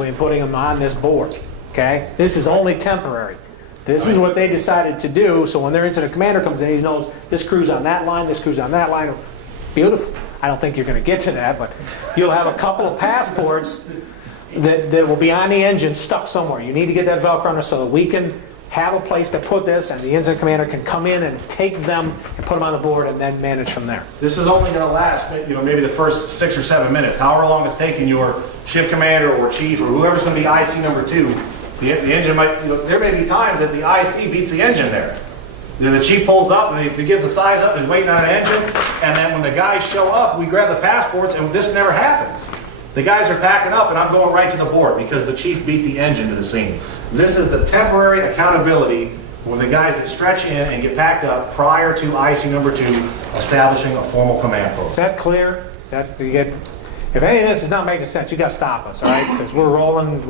eventually and putting them on this board, okay? This is only temporary. This is what they decided to do, so when their incident commander comes in, he knows this crew's on that line, this crew's on that line. Beautiful. I don't think you're going to get to that, but you'll have a couple of passports that will be on the engine stuck somewhere. You need to get that Velcro on so that we can have a place to put this, and the incident commander can come in and take them and put them on the board and then manage from there. This is only going to last, maybe the first 6 or 7 minutes. However long it's taking your shift commander or chief or whoever's going to be IC number 2, the engine might. There may be times that the IC beats the engine there. The chief pulls up and he gives the size up and he's waiting on an engine, and then when the guys show up, we grab the passports, and this never happens. The guys are packing up and I'm going right to the board because the chief beat the engine to the scene. This is the temporary accountability when the guys that stretch in and get packed up prior to IC number 2 establishing a formal command post. Is that clear? Is that, you get, if any of this is not making sense, you got to stop us, all right? Because we're rolling.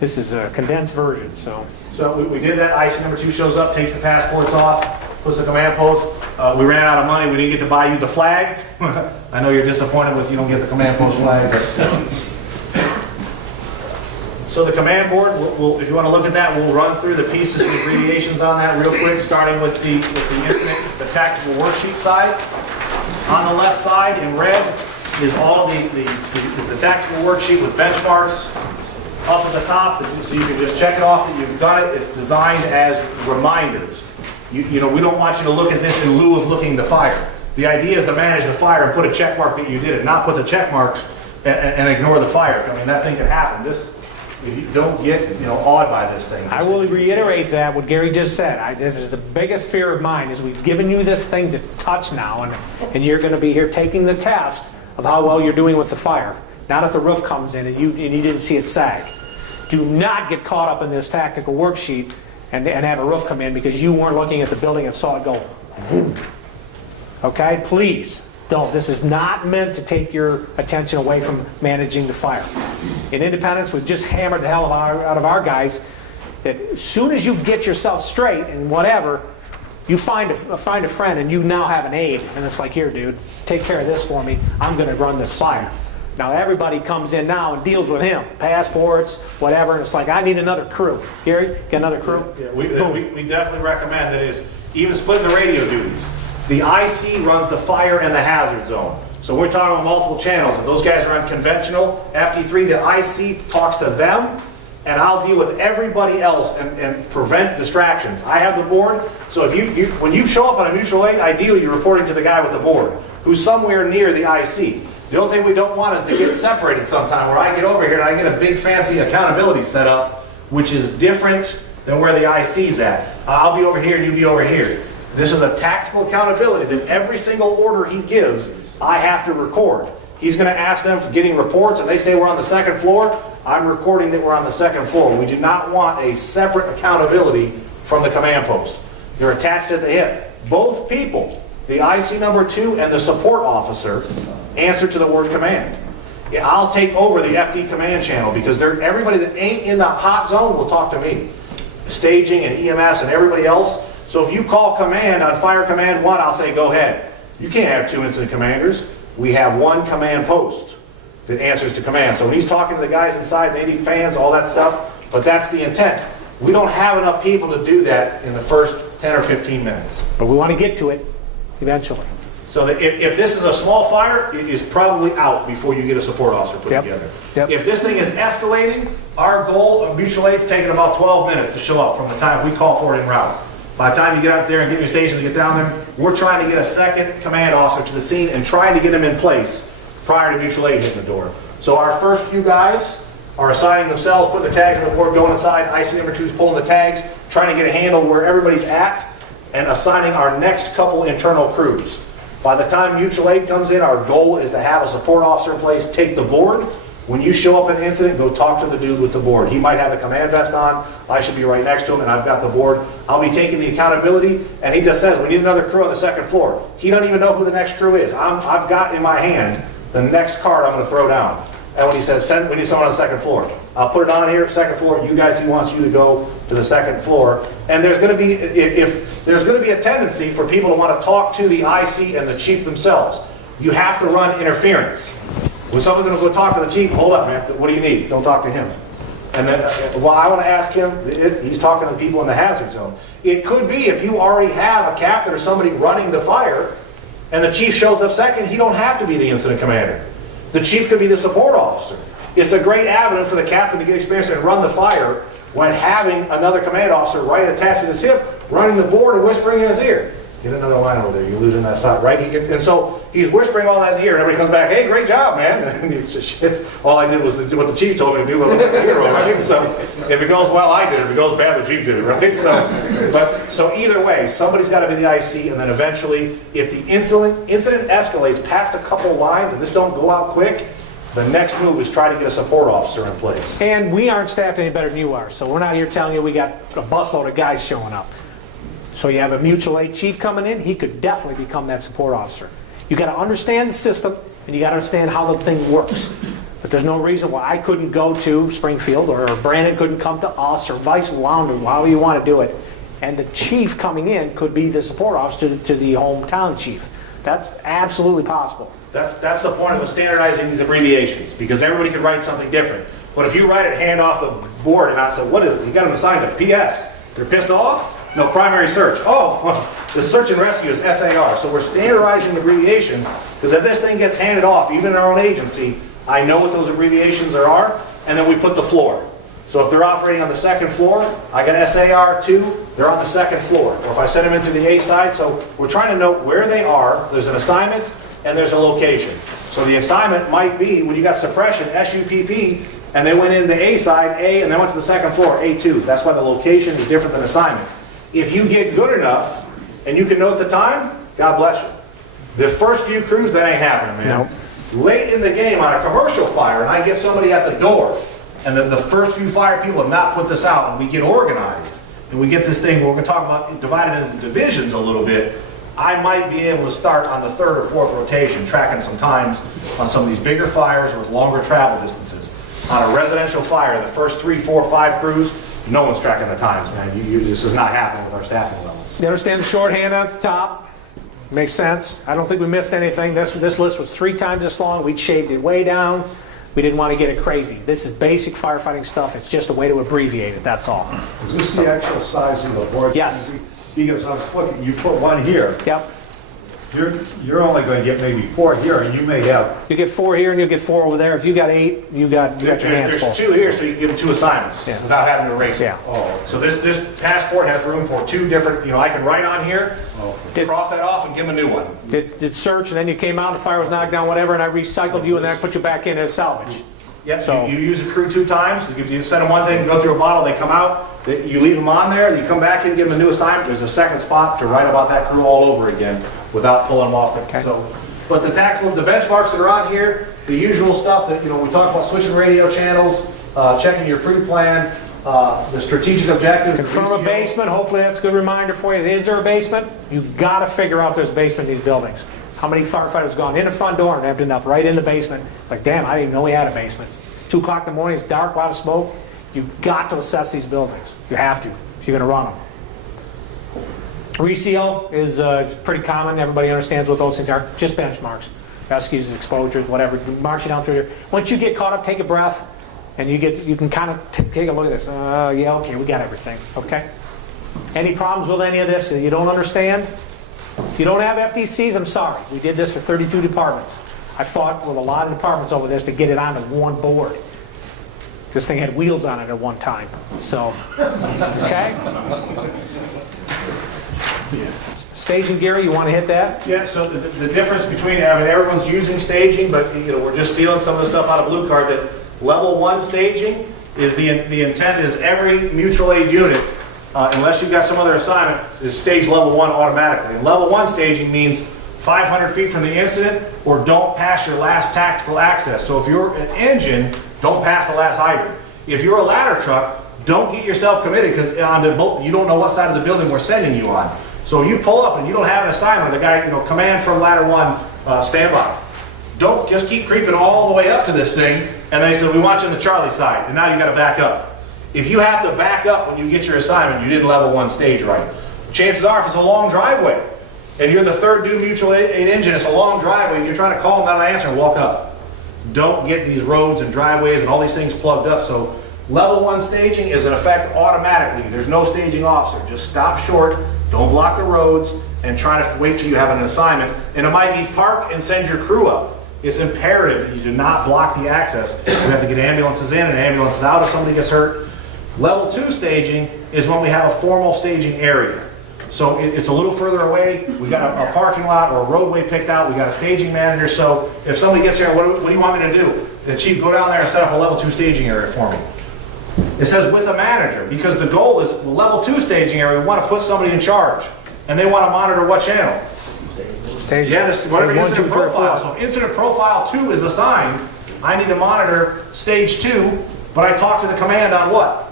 This is a condensed version. So we did that. IC number 2 shows up, takes the passports off, puts the command post. We ran out of money. We didn't get to buy you the flag. I know you're disappointed with you don't get the command post flag. So the command board, if you want to look at that, we'll run through the pieces and abbreviations on that real quick, starting with the incident, the tactical worksheet side. On the left side in red is all is the tactical worksheet with benchmarks. Up at the top, so you can just check it off that you've done it. It's designed as reminders. We don't want you to look at this in lieu of looking to fire. The idea is to manage the fire and put a check mark that you did it, not put the check marks and ignore the fire. I mean, that thing can happen. If you don't get awed by this thing. I will reiterate that what Gary just said. This is the biggest fear of mine is we've given you this thing to touch now, and you're going to be here taking the test of how well you're doing with the fire. Not if the roof comes in and you didn't see it sag. Do not get caught up in this tactical worksheet and have a roof come in because you weren't looking at the building and saw it go. Okay, please don't. This is not meant to take your attention away from managing the fire. In Independence, we've just hammered the hell out of our guys that as soon as you get yourself straight and whatever, you find a friend and you now have an aide, and it's like, here, dude, take care of this for me. I'm going to run this fire. Now everybody comes in now and deals with him, passports, whatever, and it's like, I need another crew. Gary, get another crew? Yeah, we definitely recommend that is even splitting the radio duties. The IC runs the fire and the hazard zone. So we're talking about multiple channels. If those guys are on conventional, FD3, the IC talks to them, and I'll deal with everybody else and prevent distractions. I have the board, so if when you show up on a mutual aid, ideally you're reporting to the guy with the board, who's somewhere near the IC. The only thing we don't want is to get separated sometime where I get over here and I get a big fancy accountability set up, which is different than where the IC's at. I'll be over here and you be over here. This is a tactical accountability that every single order he gives, I have to record. He's going to ask them for getting reports and they say we're on the 2nd floor. I'm recording that we're on the 2nd floor. We do not want a separate accountability from the command post. They're attached at the hip. Both people, the IC number 2 and the support officer, answer to the word command. I'll take over the FD command channel because everybody that ain't in the hot zone will talk to me. Staging and EMS and everybody else. So if you call command on fire command 1, I'll say go ahead. You can't have 2 incident commanders. We have 1 command post that answers to command. So when he's talking to the guys inside, they need fans, all that stuff, but that's the intent. We don't have enough people to do that in the first 10 or 15 minutes. But we want to get to it eventually. So that if this is a small fire, it is probably out before you get a support officer put together. Yep. If this thing is escalating, our goal of mutual aid's taking about 12 minutes to show up from the time we call for it en route. By the time you get out there and get your station to get down there, we're trying to get a second command officer to the scene and trying to get him in place prior to mutual aid hitting the door. So our first few guys are assigning themselves, putting the tags on the board, going inside, IC number 2's pulling the tags, trying to get a handle where everybody's at, and assigning our next couple internal crews. By the time mutual aid comes in, our goal is to have a support officer in place, take the board. When you show up in an incident, go talk to the dude with the board. He might have a command vest on, I should be right next to him, and I've got the board. I'll be taking the accountability, and he just says, we need another crew on the 2nd floor. He doesn't even know who the next crew is. I've got in my hand the next card I'm going to throw down. And when he says, we need someone on the 2nd floor, I'll put it on here, 2nd floor, you guys, he wants you to go to the 2nd floor. And there's going to be, if there's going to be a tendency for people to want to talk to the IC and the chief themselves, you have to run interference. When someone's gonna go talk to the chief, hold up, man, what do you need? Don't talk to him. And then, well, I want to ask him, he's talking to the people in the hazard zone. It could be if you already have a captain or somebody running the fire, and the chief shows up second, he don't have to be the incident commander. The chief could be the support officer. It's a great avenue for the captain to get experience and run the fire when having another command officer right attached to his hip, running the board and whispering in his ear. Get another line over there, you're losing that side, right? And so he's whispering all that in the ear, and everybody comes back, hey, great job, man. And it's just, all I did was do what the chief told me to do, right? So if it goes well, I did it. If it goes bad, the chief did it, right? So either way, somebody's got to be the IC, and then eventually, if the incident escalates past a couple lines, and this don't go out quick, the next move is try to get a support officer in place. And we aren't staffed any better than you are, so we're not here telling you we got a busload of guys showing up. So you have a mutual aid chief coming in, he could definitely become that support officer. You got to understand the system, and you got to understand how the thing works. But there's no reason why I couldn't go to Springfield, or Brandon couldn't come to us, or vice versa, however you want to do it. And the chief coming in could be the support officer to the hometown chief. That's absolutely possible. That's the point of standardizing these abbreviations, because everybody could write something different. But if you write it hand off the board and I say, what is it? You got them assigned to PS. They're pissed off? No, primary search. Oh, well, the search and rescue is SAR. So we're standardizing the abbreviations, because if this thing gets handed off, even in our own agency, I know what those abbreviations are, and then we put the floor. So if they're operating on the second floor, I got SAR2, they're on the second floor. Or if I send them into the A side, so we're trying to know where they are. There's an assignment and there's a location. So the assignment might be when you got suppression, SUPP, and they went in the A side, A, and they went to the second floor, A2. That's why the location is different than assignment. If you get good enough and you can note the time, God bless you. The first few crews, that ain't happening, man. Nope. Late in the game on a commercial fire, and I get somebody at the door, and then the first few fire people have not put this out, and we get organized, and we get this thing, we're going to talk about divided into divisions a little bit, I might be able to start on the third or fourth rotation, tracking some times on some of these bigger fires with longer travel distances. On a residential fire, the first 3, 4, 5 crews, no one's tracking the times, man. This is not happening with our staffing levels. You understand the shorthand at the top? Makes sense. I don't think we missed anything. This list was 3 times this long. We shaved it way down. We didn't want to get it crazy. This is basic firefighting stuff. It's just a way to abbreviate it, that's all. Is this the actual size of the board? Yes. Because I was looking, you put one here. Yep. You're only going to get maybe 4 here, and you may have. You get 4 here and you get 4 over there. If you got 8, you got your hands full. There's 2 here, so you can give them 2 assignments without having to erase them. Yeah. Oh, So this passport has room for 2 different, I can write on here, cross that off and give them a new one. Did search, and then you came out, the fire was knocked down, whatever, and I recycled you, and then I put you back in as salvage. Yep, So- you use a crew 2 times, you send them one thing, go through a bottle, they come out, you leave them on there, you come back in, give them a new assignment, there's a second spot to write about that crew all over again without pulling them off. But the tactical, the benchmarks that are on here, the usual stuff that, we talk about switching radio channels, checking your pre-plan, the strategic objectives. Confirm a basement, hopefully that's a good reminder for you. Is there a basement? You've got to figure out there's a basement in these buildings. How many firefighters gone in the front door and ended up right in the basement? It's like, damn, I didn't even know we had a basement. It's 2 o'clock in the morning, it's dark, a lot of smoke. You've got to assess these buildings. You have to, if you're going to run them. Reseal is pretty common. Everybody understands what those things are. Just benchmarks. Rescues, exposures, whatever. March you down through here. Once you get caught up, take a breath, and you can kind of take a look at this. Yeah, okay, we got everything. Okay? Any problems with any of this that you don't understand? If you don't have FDCs, I'm sorry. We did this for 32 departments. I fought with a lot of departments over this to get it onto one board. This thing had wheels on it at one time. So, okay? Staging, Gary, you want to hit that? Yeah, so the difference between, everyone's using staging, but we're just stealing some of the stuff out of Blue Card, that level 1 staging is the intent is every mutual aid unit, unless you've got some other assignment, is stage level 1 automatically. And level 1 staging means 500 feet from the incident, or don't pass your last tactical access. So if you're an engine, don't pass the last hydrant. If you're a ladder truck, don't get yourself committed, because you don't know what side of the building we're sending you on. So you pull up and you don't have an assignment, the guy, command from ladder 1, stand by. Don't just keep creeping all the way up to this thing, and they said, we want you on the Charlie side, and now you got to back up. If you have to back up when you get your assignment, you didn't level 1 stage right. Chances are, if it's a long driveway, and you're the third due mutual aid engine, it's a long driveway, if you're trying to call them, not answer, walk up. don't get these roads and driveways and all these things plugged up. So level 1 staging is in effect automatically. There's no staging officer. Just stop short, don't block the roads, and try to wait till you have an assignment. And it might be park and send your crew up. It's imperative that you do not block the access. We have to get ambulances in and ambulances out if somebody gets hurt. Level 2 staging is when we have a formal staging area. So it's a little further away. We got a parking lot or a roadway picked out. We got a staging manager. So if somebody gets here, what do you want me to do? The chief, go down there and set up a level 2 staging area for me. It says with a manager, because the goal is the level 2 staging area, we want to put somebody in charge. And they want to monitor what channel? Stage, Yeah, whatever stage 1, 2, incident 3, profile. 4. So if incident profile 2 is assigned, I need to monitor stage 2, but I talk to the command on what?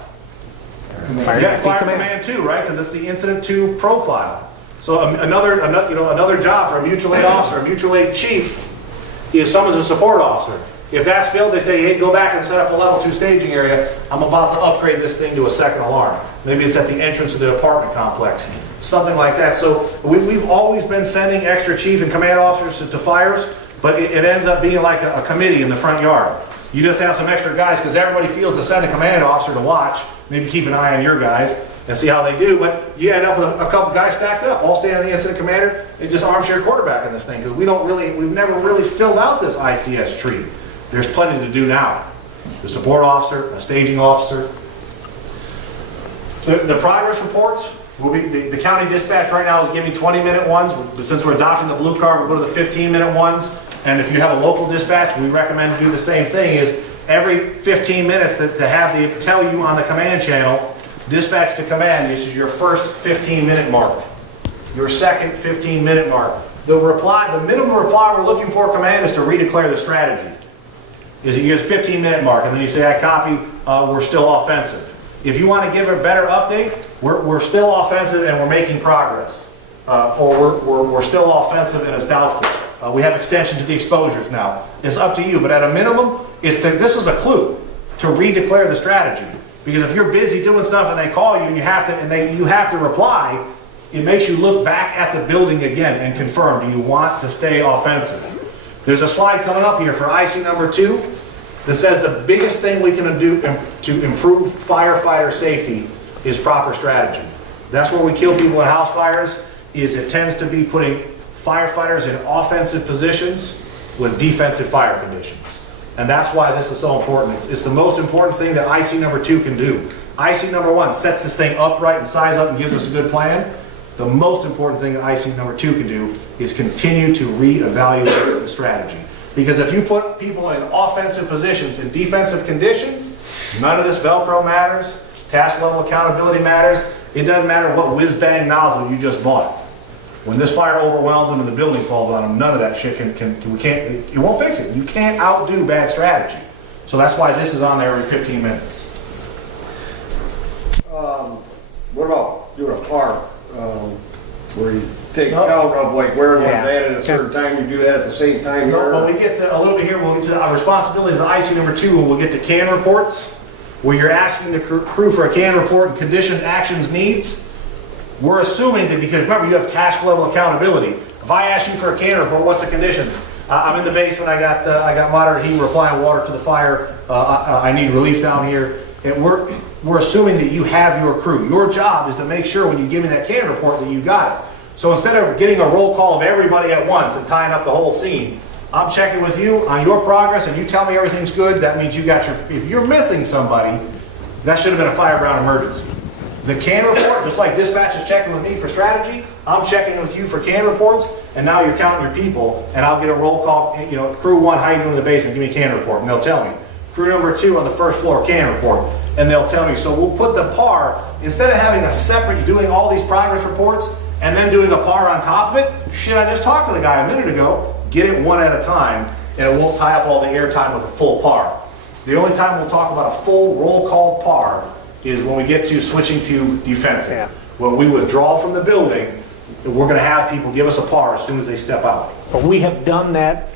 Fire, Yeah, fire command. command 2, right? Because it's the incident 2 profile. So another job for a mutual aid officer, a mutual aid chief, is someone's a support officer. If that's filled, they say, hey, go back and set up a level 2 staging area. I'm about to upgrade this thing to a second alarm. Maybe it's at the entrance of the apartment complex, something like that. So we've always been sending extra chief and command officers to fires, but it ends up being like a committee in the front yard. You just have some extra guys because everybody feels to send a command officer to watch, maybe keep an eye on your guys and see how they do. But you end up with a couple guys stacked up, all standing the incident commander, and just armchair quarterback in this thing because we've never really filled out this ICS tree. There's plenty to do now. The support officer, a staging officer. The progress reports will be, the county dispatch right now is giving 20-minute ones, but since we're adopting the blue card, we'll go to the 15-minute ones. And if you have a local dispatch, we recommend to do the same thing, is every 15 minutes to have the tell you on the command channel, dispatch to command, this is your first 15-minute mark. Your second 15-minute mark. The minimum reply we're looking for, command, is to redeclare the strategy. Is it your 15-minute mark, and then you say, I copy, we're still offensive. If you want to give a better update, we're still offensive and we're making progress. Or we're still offensive and it's doubtful. We have extension to the exposures now. It's up to you, but at a minimum, this is a clue to redeclare the strategy. Because if you're busy doing stuff and they call you and you have to reply, it makes you look back at the building again and confirm, do you want to stay offensive? There's a slide coming up here for IC number 2 that says the biggest thing we can do to improve firefighter safety is proper strategy. That's where we kill people in house fires, is it tends to be putting firefighters in offensive positions with defensive fire conditions. And that's why this is so important. It's the most important thing that IC number 2 can do. IC number 1 sets this thing upright and size up and gives us a good plan. The most important thing that IC number 2 can do is continue to reevaluate the strategy. Because if you put people in offensive positions in defensive conditions, none of this Velcro matters, task level accountability matters. It doesn't matter what whiz-bang nozzle you just bought. When this fire overwhelms them and the building falls on them, none of that shit it won't fix it. You can't outdo bad strategy. So that's why this is on there every 15 minutes. What about doing a park, where you take count of like where everyone's at a certain time, you do that at the same time? When we get to a little bit here, we'll get to our responsibilities of IC number 2, and we'll get to CAN reports, where you're asking the crew for a CAN report and condition actions needs. We're assuming that, because remember, you have task level accountability. If I ask you for a CAN report, what's the conditions? I'm in the basement, I got moderate heat, we're applying water to the fire, I need relief down here. And we're assuming that you have your crew. Your job is to make sure when you give me that CAN report that you got it. So instead of getting a roll call of everybody at once and tying up the whole scene, I'm checking with you on your progress and you tell me everything's good. That means you got if you're missing somebody, that should have been a fire-ground emergency. The CAN report, just like dispatch is checking with me for strategy, I'm checking with you for CAN reports, and now you're counting your people, and I'll get a roll call, crew 1, how you doing in the basement, give me a CAN report, and they'll tell me. Crew number 2 on the first floor, CAN report, and they'll tell me. So we'll put the PAR, instead of having a separate, doing all these progress reports, and then doing a PAR on top of it, shit, I just talked to the guy a minute ago, get it one at a time, and it won't tie up all the airtime with a full PAR. The only time we'll talk about a full roll call PAR is when we get to switching to defensive. Yeah. When we withdraw from the building, we're going to have people give us a PAR as soon as they step out. But we have done that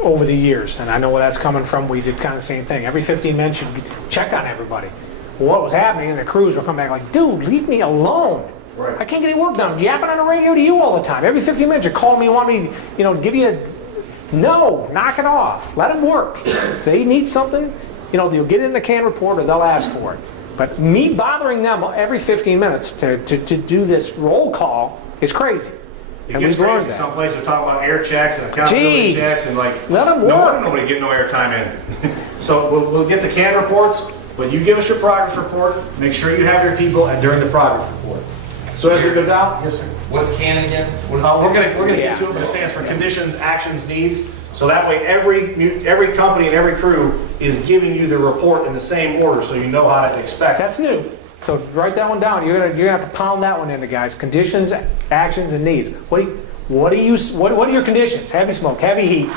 over the years, and I know where that's coming from. We did kind of the same thing. Every 15 minutes, you check on everybody. Well, what was happening, and the crews will come back like, dude, leave me alone. Right. I can't get any work done. I'm yapping on the radio to you all the time. Every 15 minutes, you're calling me, you want me, to give you No, knock it off. Let them work. If they need something, they'll get it in the can report or they'll ask for it. But me bothering them every 15 minutes to do this roll call is crazy. It And gets we've learned crazy. that. Some places are talking about air checks and accountability Jeez. checks and like, Let 'em no work. wonder nobody get no air time in. So we'll get the can reports, but you give us your progress report, make sure you have your people and during the progress report. So as we go down, yes, sir. What's CAN again? What is We're gonna Yeah. get to it, but it stands for conditions, actions, needs. So that way, every company and every crew is giving you the report in the same order, so you know how to expect it. That's new. So write that one down. You're gonna have to pound that one in, guys. Conditions, actions, and needs. What are your conditions? Heavy smoke, heavy heat,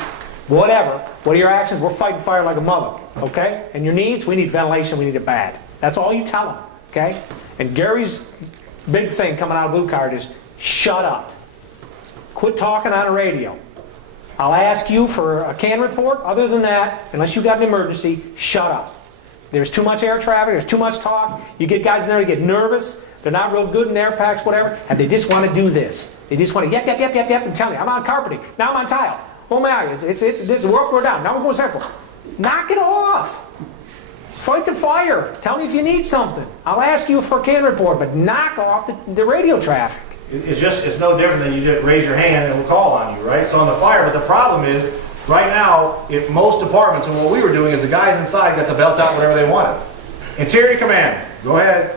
whatever. What are your actions? We're fighting fire like a mother, okay? And your needs? We need ventilation. We need it bad. That's all you tell them, okay? And Gary's big thing coming out of Blue Card is shut up. Quit talking on the radio. I'll ask you for a can report. Other than that, unless you got an emergency, shut up. There's too much air traffic, there's too much talk. You get guys in there who get nervous. They're not real good in air packs, whatever, and they just want to do this. They just want to yep, and tell me, I'm on carpeting, now I'm on tile. Oh my, it's we're up or down, now we're going second floor. Knock it off. Fight the fire. Tell me if you need something. I'll ask you for a can report, but knock off the radio traffic. It's no different than you just raise your hand and we'll call on you, right? So on the fire, but the problem is, right now, if most departments, and what we were doing is the guys inside got to belt out whatever they wanted. Interior Command, go ahead,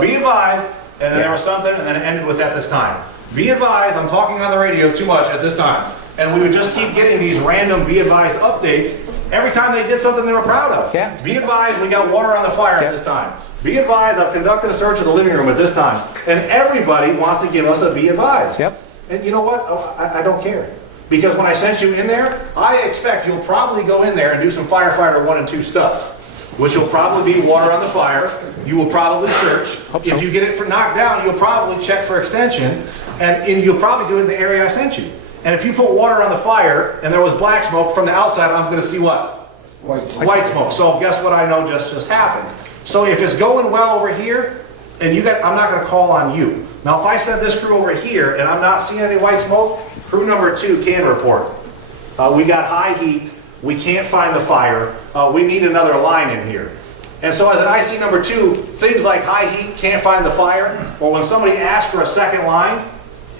be advised, and then there was something, and then it ended with at this time. Be advised, I'm talking on the radio too much at this time. And we would just keep getting these random be advised updates every time they did something they were proud of. Yeah. Be advised, we got water on the fire Yeah. at this time. Be advised, I've conducted a search of the living room at this time. And everybody wants to give us a be advised. Yep. And you know what? Oh, I don't care. Because when I sent you in there, I expect you'll probably go in there and do some firefighter 1 and 2 stuff, which will probably be water on the fire. You will probably search. Hope so. If you get it for knocked down, you'll probably check for extension, and you'll probably do it in the area I sent you. And if you put water on the fire and there was black smoke from the outside, I'm going to see what? White smoke. So guess what I know just happened. So if it's going well over here, and I'm not going to call on you. Now if I send this crew over here and I'm not seeing any white smoke, crew number 2 can report. We got high heat. We can't find the fire. We need another line in here. And so as an IC number 2, things like high heat, can't find the fire, or when somebody asks for a second line,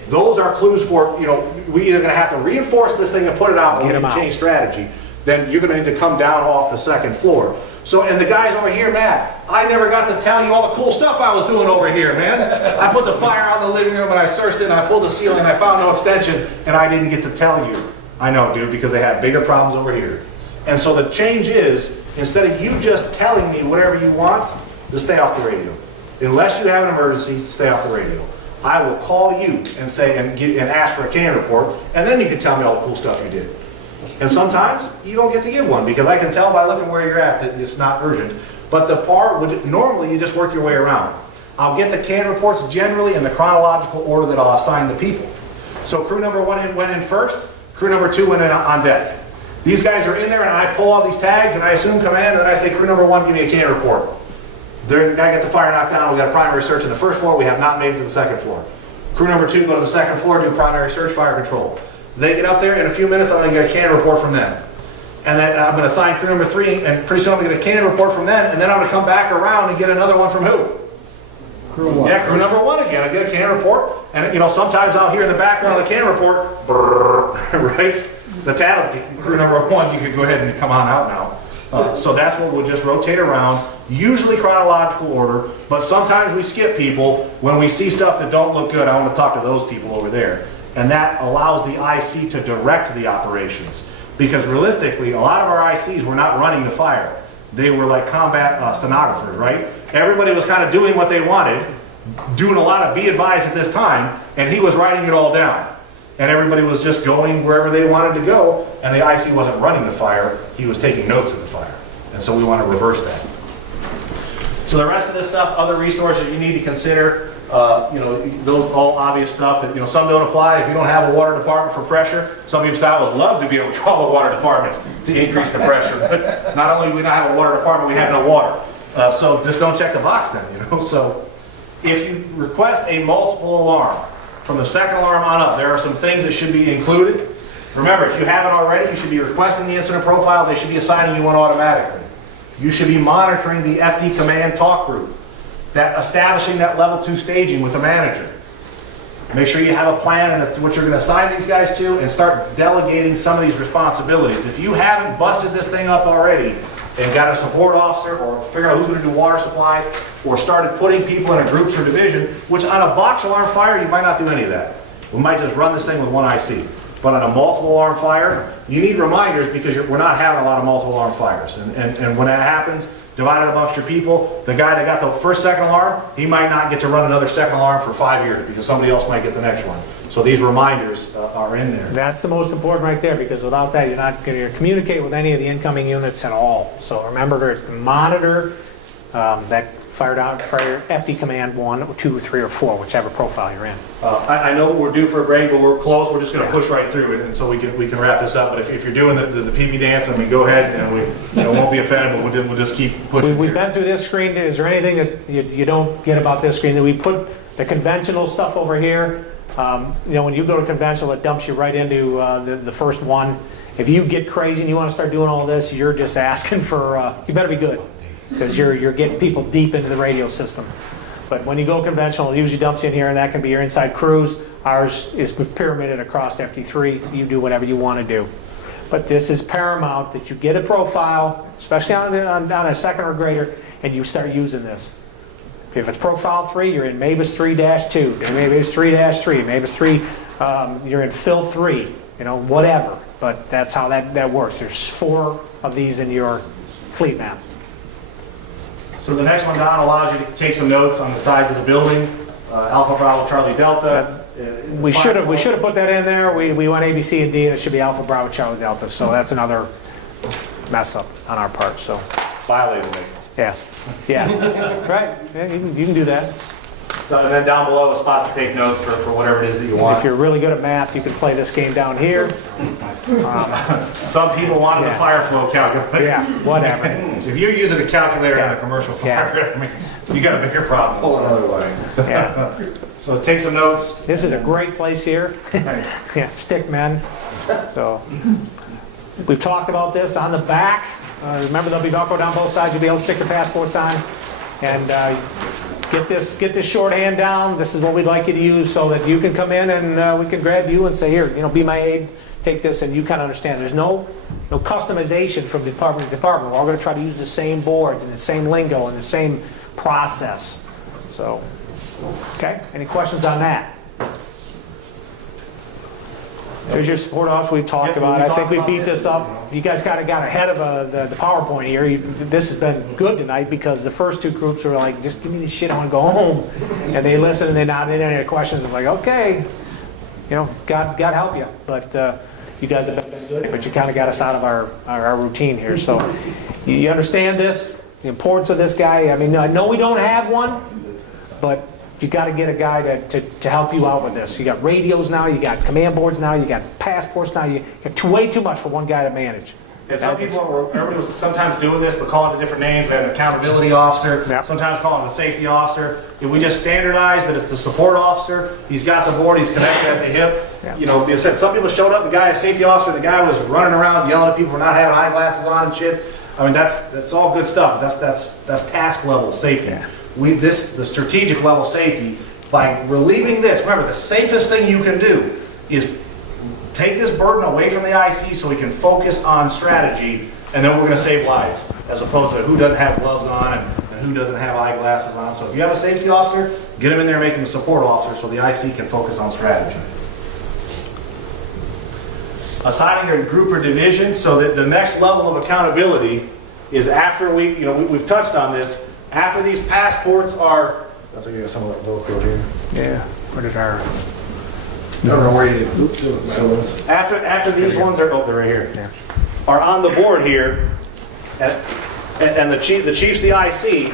those are clues for, we either going to have to reinforce this thing and put it out Get 'em and out. change strategy. Then you're going to need to come down off the second floor. So, and the guys over here, Matt, I never got to tell you all the cool stuff I was doing over here, man. I put the fire out in the living room and I searched it and I pulled the ceiling and I found no extension and I didn't get to tell you. I know, dude, because they had bigger problems over here. And so the change is, instead of you just telling me whatever you want, just stay off the radio. Unless you have an emergency, stay off the radio. I will call you and say, and ask for a can report, and then you can tell me all the cool stuff you did. And sometimes you don't get to give one because I can tell by looking where you're at that it's not urgent. But the part would normally you just work your way around. I'll get the can reports generally in the chronological order that I'll assign the people. So crew number 1 went in first, crew number 2 went in on deck. These guys are in there and I pull all these tags and I assume command and then I say crew number 1 give me a can report. They're gotta get the fire knocked down. We got a primary search in the first floor. We have not made it to the second floor. Crew number 2 go to the second floor, do primary search, fire control. They get up there in a few minutes. I'm gonna get a can report from them, and then I'm gonna assign crew number 3, and pretty soon I'm gonna get a can report from them, and then I'm gonna come back around and get another one from who? Crew 1. Yeah, crew number 1 again. I get a can report, and sometimes I'll hear in the background of the can report, brrr, right? The tattle, crew number 1, you could go ahead and come on out now. So that's what we'll just rotate around, usually chronological order, but sometimes we skip people when we see stuff that don't look good. I want to talk to those people over there. And that allows the IC to direct the operations. Because realistically, a lot of our ICs were not running the fire. They were like combat stenographers, right? Everybody was kind of doing what they wanted, doing a lot of be advised at this time, and he was writing it all down. And everybody was just going wherever they wanted to go, and the IC wasn't running the fire, he was taking notes of the fire. And so we want to reverse that. So the rest of this stuff, other resources you need to consider, those all obvious stuff that, some don't apply. If you don't have a water department for pressure, some people say, I would love to be able to call the water department to increase the pressure. But not only do we not have a water department, we have no water. So just don't check the box then, So if you request a multiple alarm, from the second alarm on up, there are some things that should be included. Remember, if you haven't already, you should be requesting the incident profile. They should be assigning you one automatically. You should be monitoring the FD Command talk group, establishing that level 2 staging with the manager. Make sure you have a plan as to what you're going to assign these guys to and start delegating some of these responsibilities. If you haven't busted this thing up already and got a support officer or figure out who's going to do water supply or started putting people in a groups or division, which on a box alarm fire, you might not do any of that. We might just run this thing with one IC. But on a multiple alarm fire, you need reminders because we're not having a lot of multiple alarm fires. And when that happens, divided amongst your people, the guy that got the first, second alarm, he might not get to run another second alarm for 5 years because somebody else might get the next one. So these reminders are in there. That's the most important right there, because without that, you're not going to communicate with any of the incoming units at all. So remember to monitor that fire FD Command 1, 2, 3, or 4, whichever profile you're in. I know we're due for a break, but we're close. We're just going to push right through it, and so we can wrap this up. But if you're doing the PB dance, then we go ahead, and we won't be offended, but we'll just keep pushing. We've here. been through this screen. Is there anything that you don't get about this screen? That we put the conventional stuff over here. When you go to conventional, it dumps you right into the first one. If you get crazy and you want to start doing all this, you're just asking for, you better be good, because you're getting people deep into the radio system. But when you go conventional, it usually dumps you in here, and that can be your inside crews. Ours is pyramided across FD3. You do whatever you want to do. But this is paramount that you get a profile, especially on a second or greater, and you start using this. If it's profile 3, you're in MABUS 3-2, MABUS 3-3, MABUS 3, you're in Fill 3, whatever. But that's how that works. There's 4 of these in your fleet map. So the next one down allows you to take some notes on the sides of the building. Alpha, Bravo, Charlie, Delta. We should have put that in there. We went A, B, C, and D, and it should be Alpha, Bravo, Charlie, Delta. So that's another mess up on our part. So Violated me. yeah, right. Yeah, you can do that. So and then down below a spot to take notes for whatever it is that you want. If you're really good at math, you can play this game down here. Some people wanted the Yeah. fire flow calculator. Yeah, whatever. If you're using a calculator in Yeah. a commercial Yeah. fire, I mean, you got a bigger problem. Pull another line. Yeah. So take some notes. This is a great place here. Yeah, stick men. So we've talked about this on the back. Remember, there'll be Velcro down both sides. You'll be able to stick your passports on and get this shorthand down. This is what we'd like you to use so that you can come in and we can grab you and say, here, be my aide. Take this, and you kind of understand. There's no customization from department to department. We're all going to try to use the same boards and the same lingo and the same process. So, okay. Any questions on that? There's your support officer we've talked Yep, about. we I think talked we about beat this. this up. You guys kind of got ahead of the PowerPoint here. This has been good tonight because the first 2 groups were like, just give me this shit, I want to go home. And they listen and they not in any questions. It's like, okay, God help you. But you guys have been good, but you kind of got us out of our routine here. So you understand this, the importance of this guy. I mean, I know we don't have one, but you got to get a guy to help you out with this. You got radios now, you got command boards now, you got passports now. You got way too much for one guy to manage. And some people, everybody was sometimes doing this, but calling it different names. We had an accountability officer, Yep. sometimes calling it a safety officer. If we just standardize that it's the support officer, he's got the board, he's connected at the hip. Yeah. Like I said, some people showed up, the guy, a safety officer, the guy was running around yelling at people for not having eyeglasses on and shit. I mean, that's all good stuff. That's task level safety. Yeah. The strategic level safety, by relieving this, remember, the safest thing you can do is take this burden away from the IC so we can focus on strategy, and then we're going to save lives, as opposed to who doesn't have gloves on and who doesn't have eyeglasses on. So if you have a safety officer, get him in there and make him a support officer so the IC can focus on strategy. Assigning a group or division, so that the next level of accountability is after we've touched on this, after these passports are, I think I got some of that Velcro here. Yeah. What is our? I don't know where you do it. After these ones are, they're right here, Yeah. are on the board here, and the chief's the IC,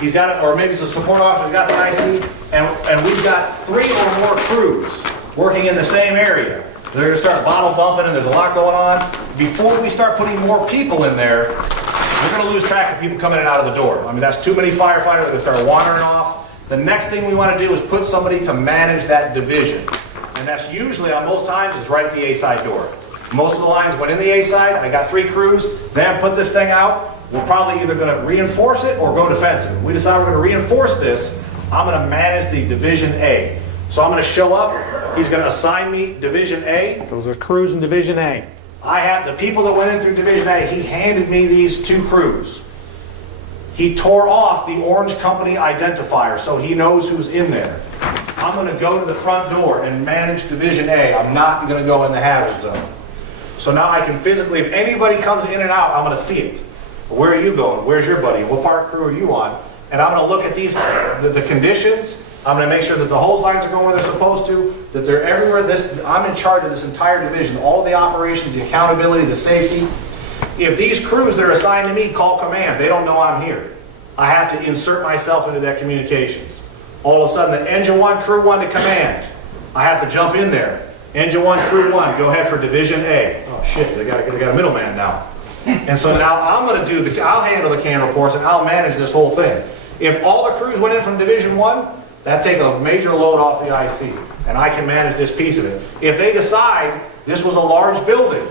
he's got it, or maybe it's a support officer, he's got the IC, and we've got 3 or more crews working in the same area. They're gonna start bottle bumping and there's a lot going on. Before we start putting more people in there, we're gonna lose track of people coming in and out of the door. I mean, that's too many firefighters that start wandering off. The next thing we wanna do is put somebody to manage that division. And that's usually, on most times, is right at the A side door. Most of the lines went in the A side. I got 3 crews. Then put this thing out. We're probably either going to reinforce it or go defensive. We decide we're going to reinforce this. I'm going to manage the Division A. So I'm going to show up. He's going to assign me Division A. Those are crews in Division A. I have the people that went in through Division A. He handed me these 2 crews. He tore off the Orange Company identifier so he knows who's in there. I'm going to go to the front door and manage Division A. I'm not going to go in the hazard zone. So now I can physically, if anybody comes in and out, I'm going to see it. Where are you going? Where's your buddy? What part crew are you on? And I'm going to look at these, the conditions. I'm going to make sure that the hose lines are going where they're supposed to, that they're everywhere. I'm in charge of this entire division, all the operations, the accountability, the safety. If these crews that are assigned to me call command, they don't know I'm here. I have to insert myself into that communications. All of a sudden, the Engine 1, Crew 1 to command. I have to jump in there. Engine 1, Crew 1, go ahead for Division A. Oh shit, they got a middleman now. And so now I'm going to do I'll handle the CAN reports and I'll manage this whole thing. If all the crews went in from Division 1, that takes a major load off the IC, and I can manage this piece of it. If they decide this was a large building,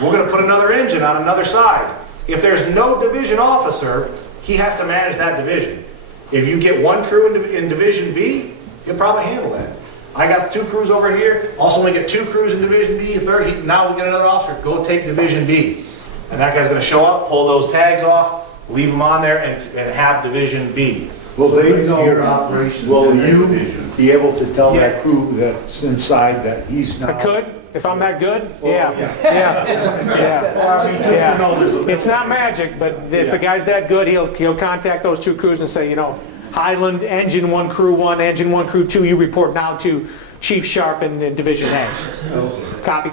we're going to put another engine on another side. If there's no division officer, he has to manage that division. If you get 1 crew in Division B, he'll probably handle that. I got 2 crews over here. Also, when we get 2 crews in Division B, now we get another officer. Go take Division B. And that guy's going to show up, pull those tags off, leave them on there, and have Division B. Will they Your know, operations will in that you division. be able to tell Yeah. that crew that's inside that he's now? I could, if I'm that good, yeah, yeah. yeah. Well, I mean, just to know there's a. It's not magic, but if the guy's that good, he'll contact those 2 crews and say, you know, Highland, Engine 1, Crew 1, Engine 1, Crew 2, you report now to Chief Sharp in Division A. Copy,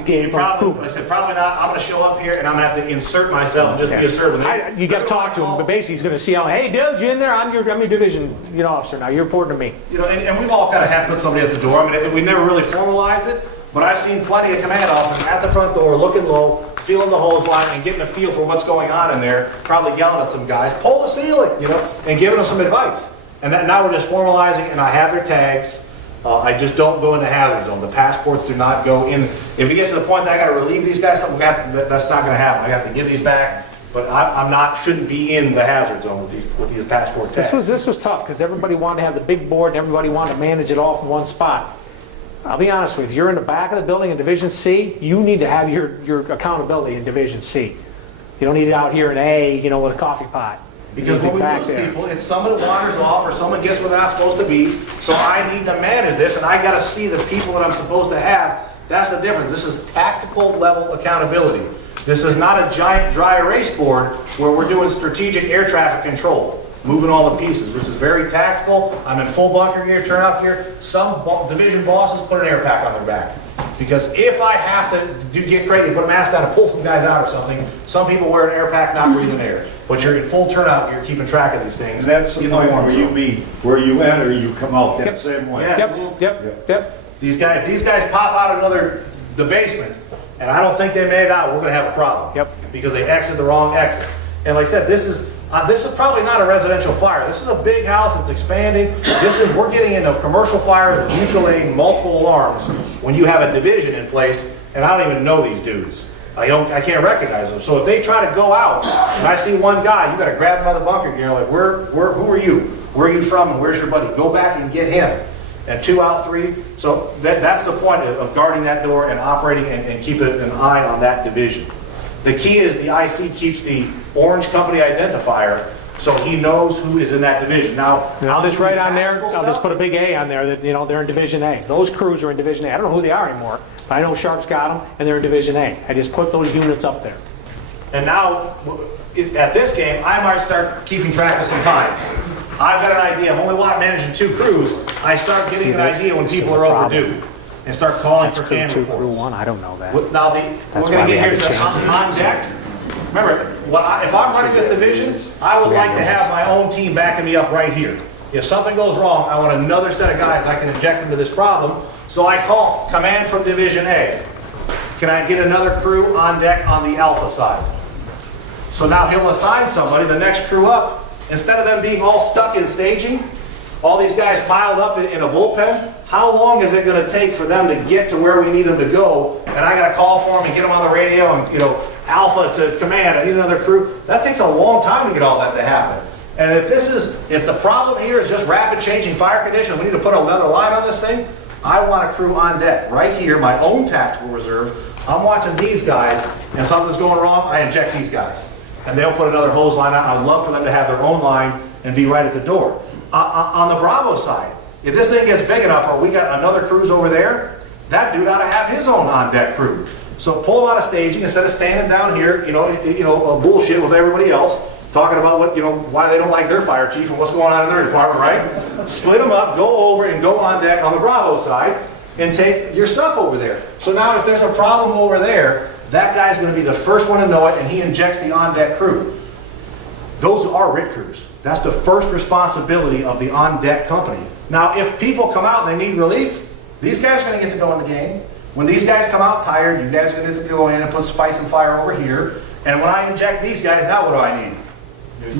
game, boom. I said, probably not. I'm going to show up here and I'm going to have to insert myself and just be a servant. You got to talk to him, but basically he's going to see how, hey, dude, you in there? I'm your division officer now. You're reporting to me. You know, and we've all kind of had to put somebody at the door. I mean, we never really formalized it, but I've seen plenty of command officers at the front door looking low, feeling the hose line and getting a feel for what's going on in there, probably yelling at some guys, pull the ceiling, you know, and giving them some advice. And now we're just formalizing, and I have their tags. I just don't go in the hazard zone. The passports do not go in. If it gets to the point that I got to relieve these guys, that's not going to happen. I got to give these back, but shouldn't be in the hazard zone with these passport tags. This was tough because everybody wanted to have the big board and everybody wanted to manage it all from one spot. I'll be honest with you, if you're in the back of the building in Division C, you need to have your accountability in Division C. You don't need it out here in A, you know, with a coffee pot. Because You when need we it back lose there. people, it's someone that wanders off or someone gets where they're not supposed to be. So I need to manage this, and I got to see the people that I'm supposed to have. That's the difference. This is tactical level accountability. This is not a giant dry erase board where we're doing strategic air traffic control, moving all the pieces. This is very tactical. I'm in full bunker gear, turnout gear. Some division bosses put an air pack on their back. Because if I have to get crazy, put a mask on and pull some guys out or something, some people wear an air pack, not breathing air. But you're in full turnout, you're keeping track of these things. And that's the in point warm where you zone. mean, where you enter, you come out that Yep. same way. Yeah. Yep. If these guys pop out of the basement, and I don't think they made it out, we're gonna have a problem. Yep. Because they exited the wrong exit. And like I said, this is probably not a residential fire. This is a big house, it's expanding. We're getting into commercial fire, mutual aid, multiple alarms, when you have a division in place, and I don't even know these dudes. I can't recognize them. So if they try to go out, and I see one guy, you gotta grab him by the bunker gear, like, who are you? Where are you from, and where's your buddy? Go back and get him. And 2 out, 3. So that's the point of guarding that door and operating and keeping an eye on that division. The key is the IC keeps the Orange Company identifier so he knows who is in that division. Now, And I'll just write on there, tactical I'll just stuff, put a big A on there that, you know, they're in Division A. Those crews are in Division A. I don't know who they are anymore, but I know Sharp's got them, and they're in Division A. I just put those units up there. And now, at this game, I might start keeping track of some times. I've got an idea. I'm only managing 2 crews. I start getting an idea when this is people the are problem. overdue and start calling That's for Crew CAN 2, Crew reports. 1, I don't know that. Now, That's we're why going to we get here had to to change on this. deck. Remember, if I'm running this division, I would like to have my own team backing me up right here. If something goes wrong, I want another set of guys I can inject into this problem. So I call command from Division A. Can I get another crew on deck on the Alpha side? So now he'll assign somebody, the next crew up. Instead of them being all stuck in staging, all these guys piled up in a bullpen, how long is it gonna take for them to get to where we need them to go? And I gotta call for them and get them on the radio and, you know, Alpha to command, I need another crew. That takes a long time to get all that to happen. And if the problem here is just rapid changing fire conditions, we need to put another line on this thing, I want a crew on deck, right here, my own tactical reserve. I'm watching these guys, and something's going wrong, I inject these guys. And they'll put another hose line out. I'd love for them to have their own line and be right at the door. On the Bravo side, if this thing gets big enough, or we got another cruise over there, that dude ought to have his own on-deck crew. So pull him out of staging instead of standing down here, bullshit with everybody else, talking about what, why they don't like their fire chief and what's going on in their department, right? Split them up, go over and go on deck on the Bravo side and take your stuff over there. So now if there's a problem over there, that guy's gonna be the first one to know it, and he injects the on-deck crew. Those are RIT crews. That's the first responsibility of the on-deck company. Now, if people come out and they need relief, these guys are gonna get to go in the game. When these guys come out tired, you guys are gonna get to go in and put fight some fire over here. And when I inject these guys, now what do I need?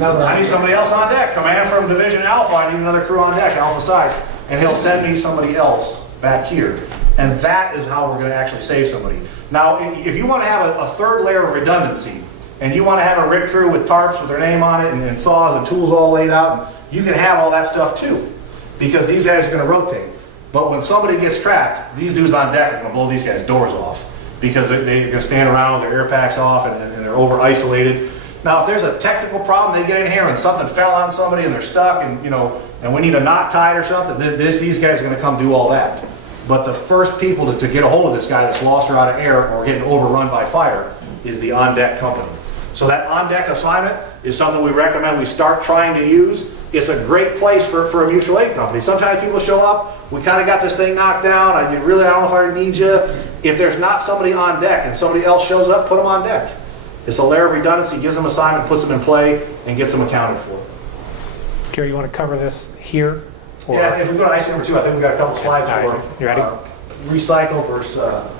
I need somebody else on deck. Command from Division Alpha, I need another crew on deck, Alpha side. And he'll send me somebody else back here. And that is how we're gonna actually save somebody. Now, if you wanna have a third layer of redundancy, and you wanna have a RIT crew with tarps with their name on it and saws and tools all laid out, you can have all that stuff too. Because these guys are gonna rotate. But when somebody gets trapped, these dudes on deck are gonna blow these guys' doors off. Because they're gonna stand around with their air packs off and they're over isolated. Now, if there's a technical problem, they get in here and something fell on somebody and they're stuck and we need a knot tied or something, these guys are gonna come do all that. But the first people to get a hold of this guy that's lost or out of air or getting overrun by fire is the on-deck company. So that on-deck assignment is something we recommend we start trying to use. It's a great place for a mutual aid company. Sometimes people show up, we kind of got this thing knocked down, I don't know if I need you. If there's not somebody on deck and somebody else shows up, put them on deck. It's a layer of redundancy, gives them assignment, puts them in play, and gets them accounted for. Gary, you want to cover this here? Or- Yeah, if we go to IC number 2, I think we've got a couple slides All right, for you ready? Recycle versus...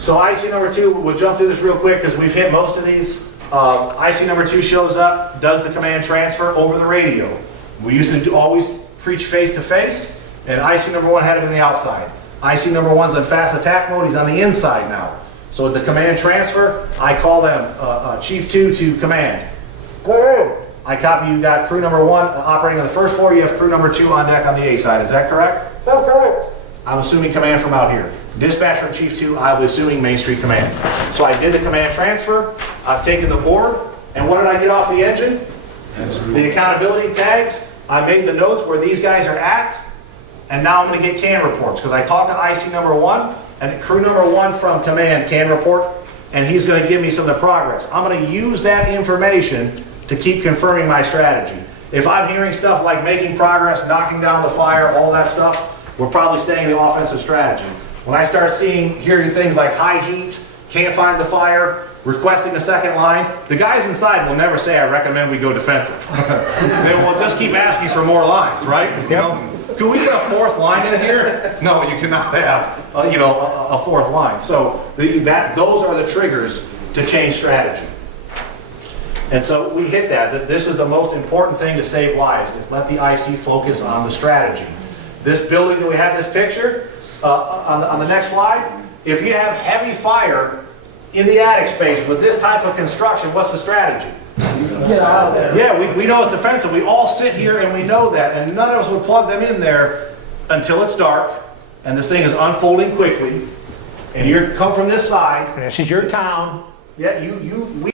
So IC number 2, we'll jump through this real quick because we've hit most of these. IC number 2 shows up, does the command transfer over the radio. We used to always preach face-to-face, and IC number 1 had it on the outside. IC number 1's on fast attack mode, he's on the inside now. So with the command transfer, I call them Chief 2 to command. I copy, you got crew number 1 operating on the first floor, you have crew number 2 on deck on the A side, is that correct? That's correct. I'm assuming command from out here. Dispatch from Chief 2, I'll be assuming Main Street Command. So I did the command transfer, I've taken the board, and what did I get off the engine? The accountability tags. I made the notes where these guys are at, and now I'm gonna get CAN reports, because I talked to IC number 1, and crew number 1 from command CAN report, and he's gonna give me some of the progress. I'm gonna use that information to keep confirming my strategy. If I'm hearing stuff like making progress, knocking down the fire, all that stuff, we're probably staying in the offensive strategy. When I start hearing things like high heat, can't find the fire, requesting a second line, the guys inside will never say, I recommend we go defensive. They will just keep asking for more lines, right? Can we get a 4th line in here? No, you cannot have, a 4th line. So those are the triggers to change strategy. And so we hit that this is the most important thing to save lives, is let the IC focus on the strategy. This building, do we have this picture? On the next slide, if you have heavy fire in the attic space with this type of construction, what's the strategy? Get out of there. Yeah, we know it's defensive. We all sit here and we know that, and none of us would plug them in there until it's dark, and this thing is unfolding quickly, and you come from this side. And this is your town. Yeah, we